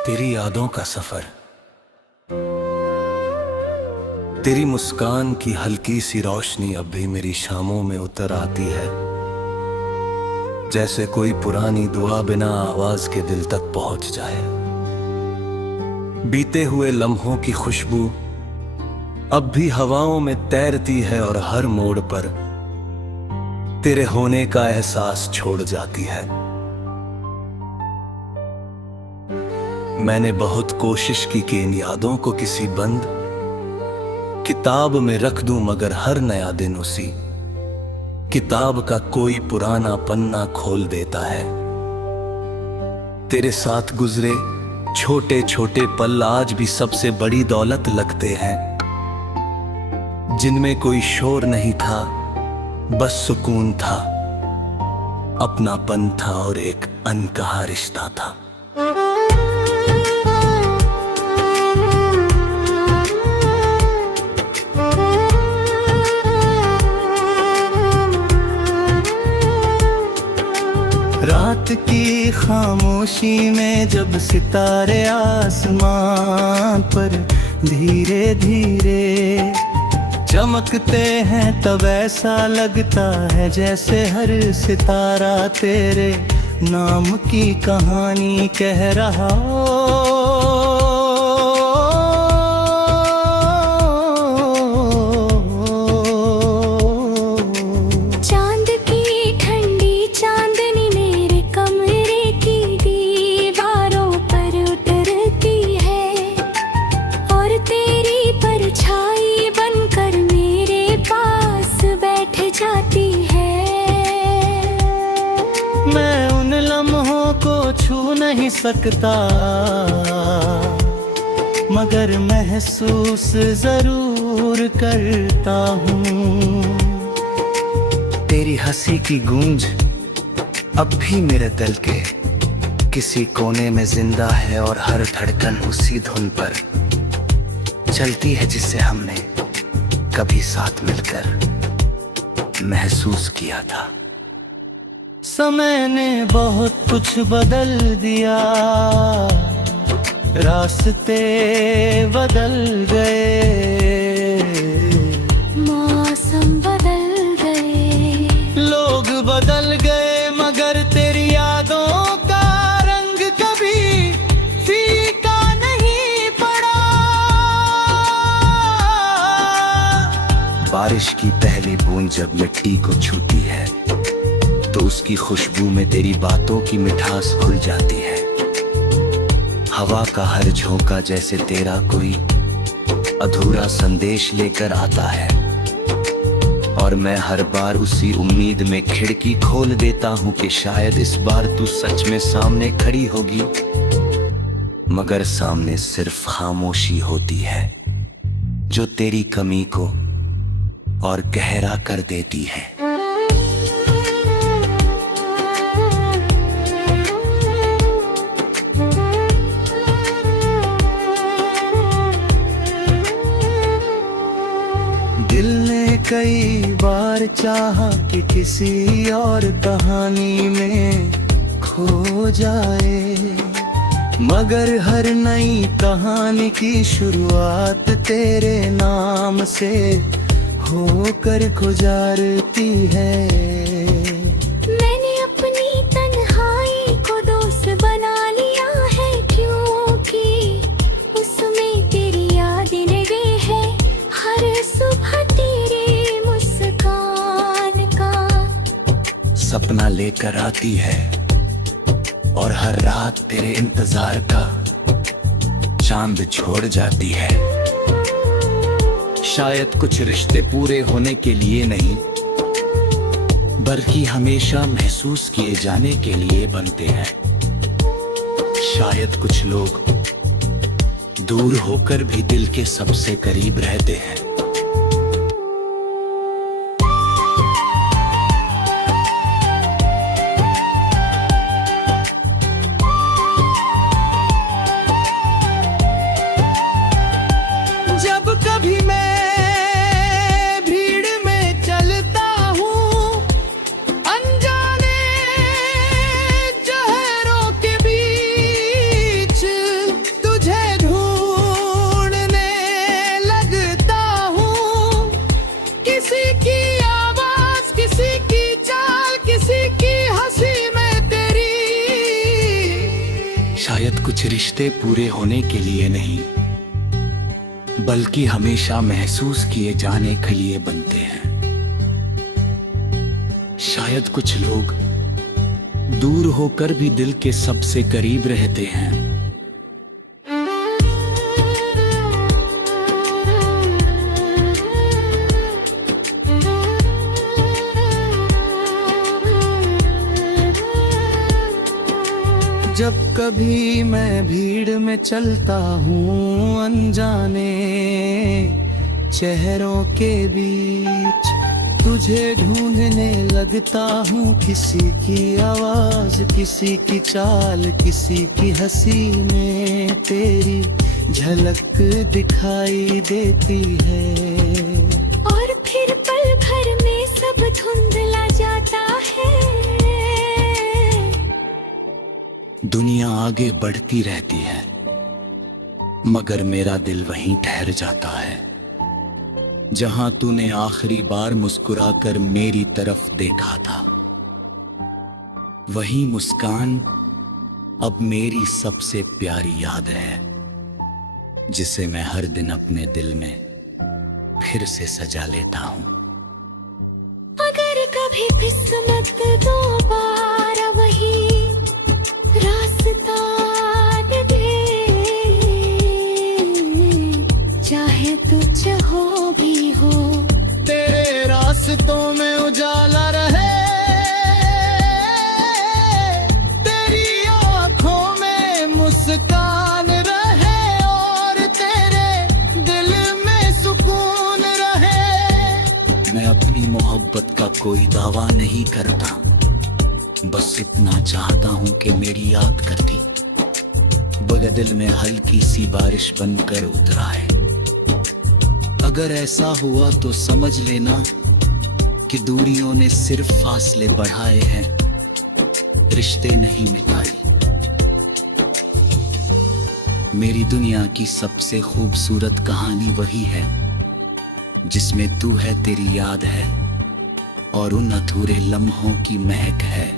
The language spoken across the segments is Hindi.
तेरी यादों का सफर, तेरी मुस्कान की हल्की सी रोशनी अब भी मेरी शामों में उतर आती है, जैसे कोई पुरानी दुआ बिना आवाज के दिल तक पहुंच जाए। बीते हुए लम्हों की खुशबू अब भी हवाओं में तैरती है और हर मोड़ पर तेरे होने का एहसास छोड़ जाती है। मैंने बहुत कोशिश की कि इन यादों को किसी बंद किताब में रख दूं, मगर हर नया दिन उसी किताब का कोई पुराना पन्ना खोल देता है। तेरे साथ गुजरे छोटे छोटे पल आज भी सबसे बड़ी दौलत लगते हैं, जिनमें कोई शोर नहीं था, बस सुकून था, अपनापन था और एक अनकहा रिश्ता था। रात की खामोशी में जब सितारे आसमान पर धीरे धीरे चमकते हैं, तब ऐसा लगता है जैसे हर सितारा तेरे नाम की कहानी कह रहा हो। मैं उन लम्हों को छू नहीं सकता, मगर महसूस जरूर करता हूँ। तेरी हंसी की गूंज अब भी मेरे दिल के किसी कोने में जिंदा है और हर धड़कन उसी धुन पर चलती है जिसे हमने कभी साथ मिलकर महसूस किया था। समय ने बहुत कुछ बदल दिया, रास्ते बदल गए, मौसम बदल गए, लोग बदल गए, मगर तेरी यादों का रंग कभी फीका नहीं पड़ा। बारिश की पहली बूंद जब मिट्टी को छूती है तो उसकी खुशबू में तेरी बातों की मिठास घुल जाती है। हवा का हर झोंका जैसे तेरा कोई अधूरा संदेश लेकर आता है, और मैं हर बार उसी उम्मीद में खिड़की खोल देता हूँ कि शायद इस बार तू सच में सामने खड़ी होगी, मगर सामने सिर्फ खामोशी होती है जो तेरी कमी को और गहरा कर देती है। दिल ने कई बार चाहा कि किसी और कहानी में खो जाए, मगर हर नई कहानी की शुरुआत तेरे नाम से होकर गुजारती है। मैंने अपनी तन्हाई को दोस्त बना लिया है, क्योंकि उसमें तेरी यादें लगे है। हर सुबह तेरी मुस्कान का सपना लेकर आती है, और हर रात तेरे इंतजार का चांद छोड़ जाती है। शायद कुछ रिश्ते पूरे होने के लिए नहीं, बल्कि हमेशा महसूस किए जाने के लिए बनते हैं। शायद कुछ लोग दूर होकर भी दिल के सबसे करीब रहते हैं। जब कभी मैं भीड़ में चलता हूँ, अनजाने चेहरों के बीच कुछ रिश्ते पूरे होने के लिए नहीं, बल्कि हमेशा महसूस किए जाने के लिए बनते हैं। शायद कुछ लोग दूर होकर भी दिल के सबसे करीब रहते हैं। जब कभी मैं भीड़ में चलता हूँ अनजाने चेहरों के बीच, तुझे ढूंढने लगता हूँ। किसी की आवाज, किसी की चाल, किसी की हंसी में तेरी झलक दिखाई देती है। और फिर पल भर में सब धुंधला जाता है। दुनिया आगे बढ़ती रहती है, मगर मेरा दिल वहीं ठहर जाता है जहां तूने आखिरी बार मुस्कुराकर मेरी तरफ देखा था। वही मुस्कान अब मेरी सबसे प्यारी याद है, जिसे मैं हर दिन अपने दिल में फिर से सजा लेता हूँ। अगर कभी किस्मत दोबारा वही रास्ता दे, चाहे तू चाहो भी हो, तेरे रास्तों में उजाला रहे, तेरी आंखों में मुस्कान रहे, और तेरे दिल में सुकून रहे। मैं अपनी मोहब्बत का कोई दावा नहीं करता, बस इतना चाहता हूँ कि मेरी याद करती बगैर दिल में हल्की सी बारिश बनकर उतराए। अगर ऐसा हुआ तो समझ लेना कि दूरियों ने सिर्फ फासले बढ़ाए हैं, रिश्ते नहीं मिटाए। मेरी दुनिया की सबसे खूबसूरत कहानी वही है जिसमें तू है, तेरी याद है, और उन अधूरे लम्हों की महक है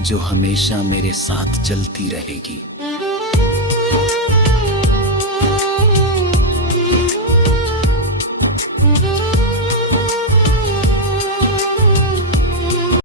जो हमेशा मेरे साथ चलती रहेगी।